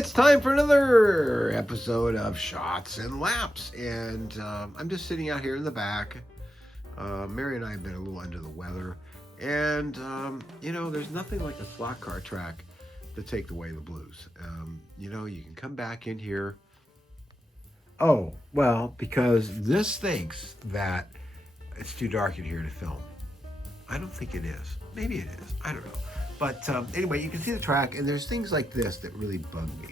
It's time for another episode of Shots and Laps, and I'm just sitting out here in the back. Mary and I have been a little under the weather, and there's nothing like a slot car track to take away the blues. You can come back in here. Oh, well, because this thinks that it's too dark in here to film. I don't think it is. Maybe it is. I don't know. But anyway, you can see the track, and there's things like this that really bug me.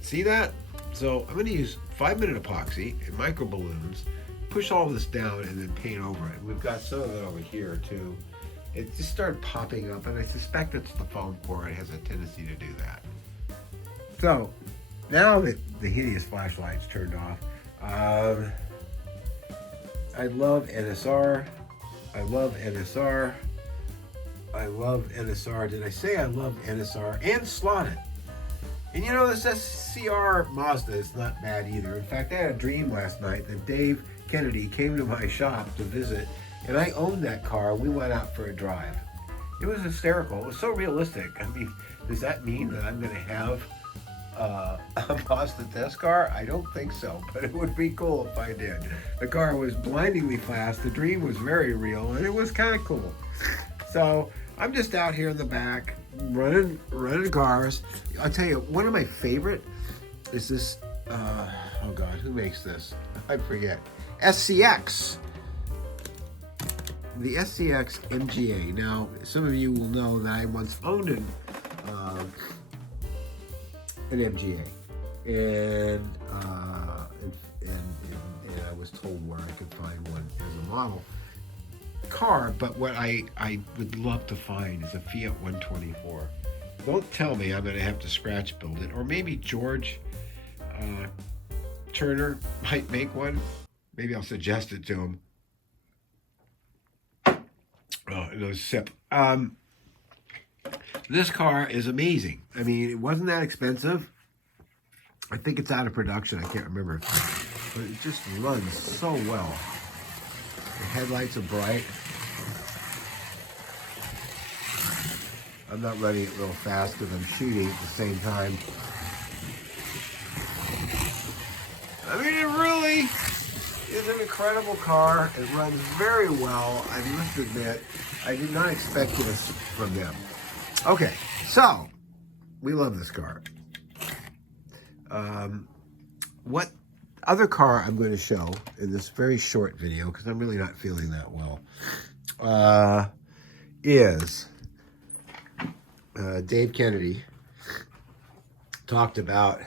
See that? So I'm going to use 5-minute epoxy and micro balloons, push all this down, and then paint over it. We've got some of it over here, too. It just started popping up, and I suspect it's the foam core. It has a tendency to do that. So now that the hideous flashlight's turned off, I love NSR. I love NSR. I love NSR. Did I say I love NSR and slotted? And this SCR Mazda is not bad either. In fact, I had a dream last night that Dave Kennedy came to my shop to visit, and I owned that car. We went out for a drive. It was hysterical. It was so realistic. I mean, does that mean that I'm going to have a Mazda test car? I don't think so, but it would be cool if I did. The car was blindingly fast. The dream was very real, and it was kind of cool. So I'm just out here in the back running cars. I'll tell you, one of my favorite is this. Oh God, who makes this? I forget. SCX. The SCX MGA. Now, some of you will know that I once owned an MGA, and I was told where I could find one as a model car. But what I would love to find is a Fiat 124. Don't tell me I'm going to have to scratch build it, or maybe George Turner might make one. Maybe I'll suggest it to him. Another sip. This car is amazing. I mean, it wasn't that expensive. I think it's out of production. I can't remember. But it just runs so well. The headlights are bright. I'm not running it real fast because I'm shooting at the same time. I mean, it really is an incredible car. It runs very well. I must admit, I did not expect this from them. Okay, so we love this car. What other car I'm going to show in this very short video, because I'm really not feeling that well, is Dave Kennedy talked about,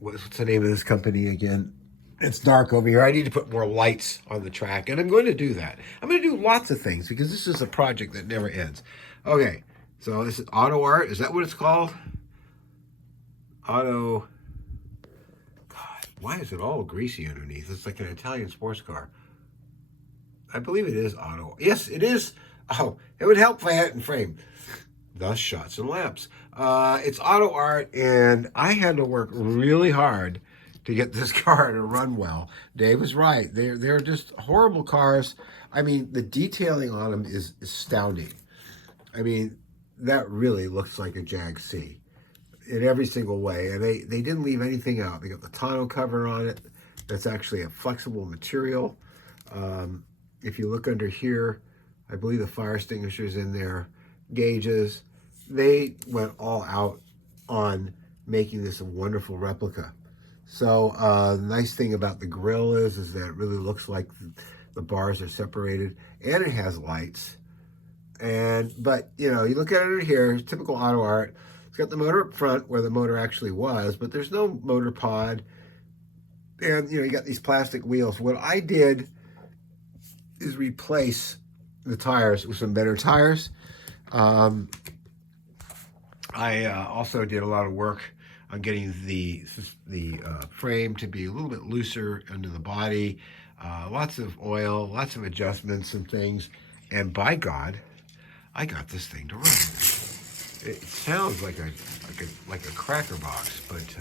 what's the name of this company again? It's dark over here. I need to put more lights on the track, and I'm going to do that. I'm going to do lots of things because this is a project that never ends. Okay, so this is Auto Art. Is that what it's called? Auto... God, why is it all greasy underneath? It's like an Italian sports car. I believe it is Auto. Yes, it is. Oh, it would help if I had it in frame. Thus, Shots and Laps. It's Auto Art, and I had to work really hard to get this car to run well. Dave was right. They're just horrible cars. I mean, the detailing on them is astounding. I mean, that really looks like a Jag C in every single way. And they didn't leave anything out. They got the tonneau cover on it. That's actually a flexible material. If you look under here, I believe the fire extinguisher's in there. Gauges. They went all out on making this a wonderful replica. So the nice thing about the grille is that it really looks like the bars are separated, and it has lights. But you look at it under here, typical Auto Art. It's got the motor up front where the motor actually was, but there's no motor pod. And you got these plastic wheels. What I did is replace the tires with some better tires. I also did a lot of work on getting the frame to be a little bit looser under the body. Lots of oil, lots of adjustments and things. And by God, I got this thing to run. It sounds like a cracker box, but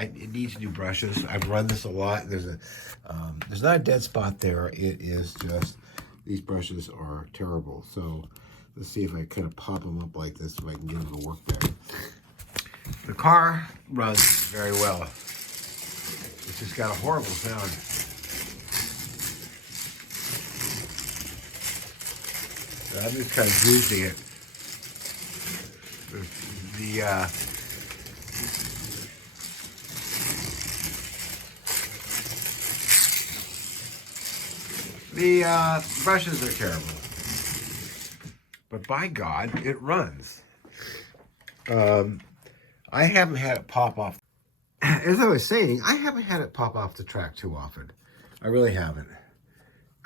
it needs new brushes. I've run this a lot. There's not a dead spot there. It is just these brushes are terrible. So let's see if I kind of pop them up like this so I can get them to work better. The car runs very well. It's just got a horrible sound. I'm just kind of using it. The brushes are terrible, but by God, it runs. I haven't had it pop off. As I was saying, I haven't had it pop off the track too often. I really haven't.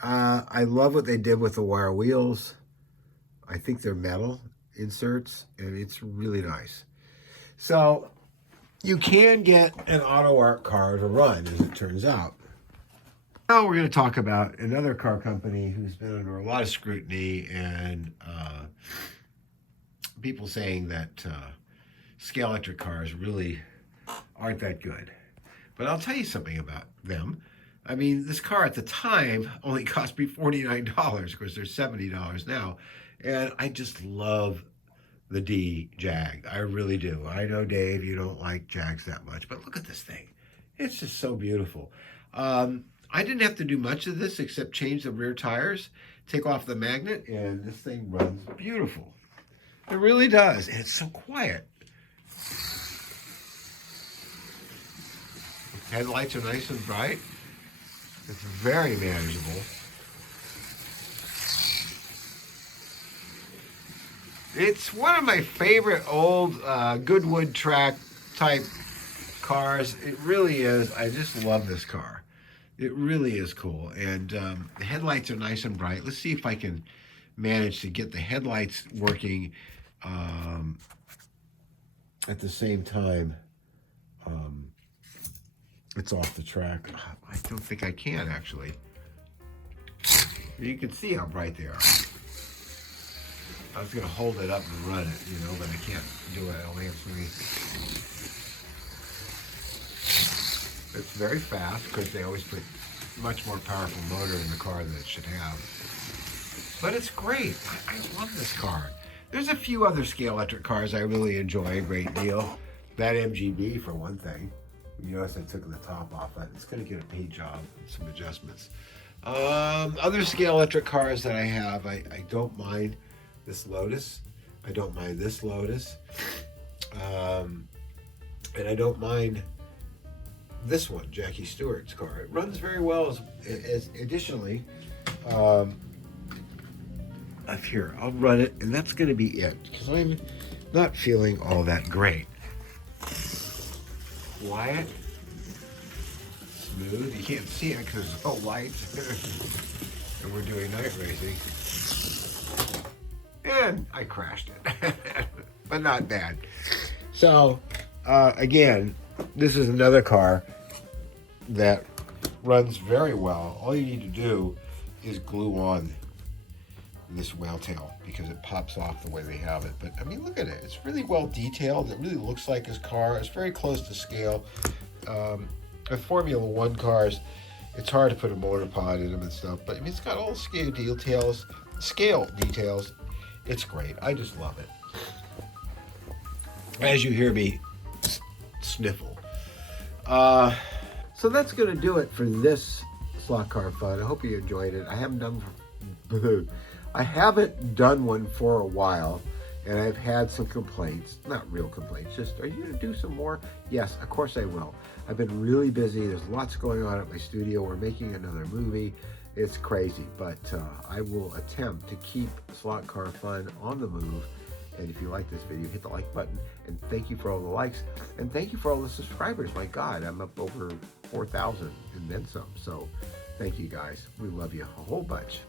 I love what they did with the wire wheels. I think they're metal inserts, and it's really nice. So you can get an Auto Art car to run, as it turns out. Now we're going to talk about another car company who's been under a lot of scrutiny and people saying that Scalextric cars really aren't that good. But I'll tell you something about them. I mean, this car at the time only cost me $49. Of course, they're $70 now. And I just love the D Jag. I really do. I know, Dave, you don't like Jags that much, but look at this thing. It's just so beautiful. I didn't have to do much of this except change the rear tires, take off the magnet, and this thing runs beautiful. It really does. And it's so quiet. Headlights are nice and bright. It's very manageable. It's one of my favorite old Goodwood track type cars. It really is. I just love this car. It really is cool. And the headlights are nice and bright. Let's see if I can manage to get the headlights working at the same time. It's off the track. I don't think I can, actually. You can see how bright they are. I was going to hold it up and run it, but I can't do it. Only have three. It's very fast because they always put much more powerful motor in the car than it should have. But it's great. I love this car. There's a few other Scalextric cars I really enjoy a great deal. That MGB, for one thing. You notice I took the top off. It's going to get a paint job, some adjustments. Other Scalextric cars that I have, I don't mind this Lotus. I don't mind this Lotus. And I don't mind this one, Jackie Stewart's car. It runs very well. As additionally, up here, I'll run it, and that's going to be it, because I'm not feeling all that great. Quiet, smooth. You can't see it because there's no lights, and we're doing night racing. And I crashed it, but not bad. So, again, this is another car that runs very well. All you need to do is glue on this whale tail because it pops off the way they have it. But I mean, look at it. It's really well detailed. It really looks like his car. It's very close to scale. With Formula One cars, it's hard to put a motor pod in them and stuff. But I mean, it's got all the scale details. It's great. I just love it. As you hear me sniffle. So that's going to do it for this Slot Car Fun. I hope you enjoyed it. I haven't done one for a while, and I've had some complaints. Not real complaints, just, are you going to do some more? Yes, of course I will. I've been really busy. There's lots going on at my studio. We're making another movie. It's crazy, but I will attempt to keep Slot Car Fun on the move. And if you like this video, hit the like button. And thank you for all the likes. And thank you for all the subscribers. My God, I'm up over 4,000 and then some. So thank you guys. We love you a whole bunch.